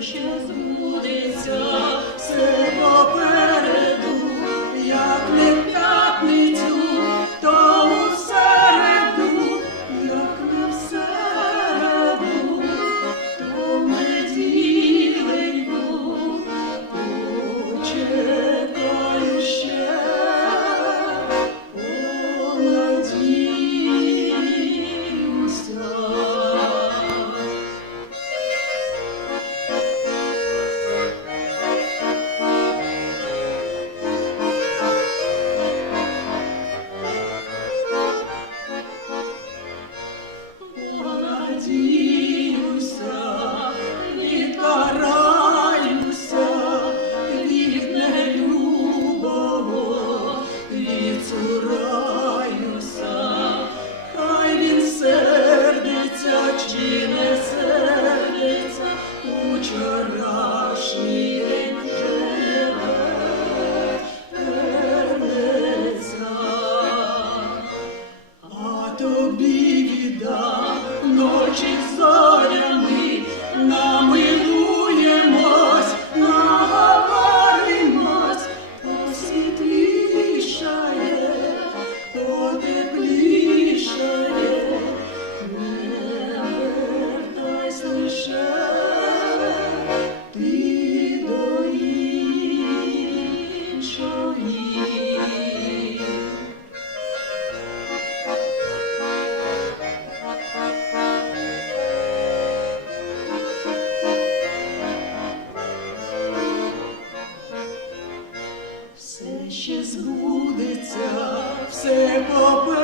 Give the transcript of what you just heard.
sure noite só. Lord.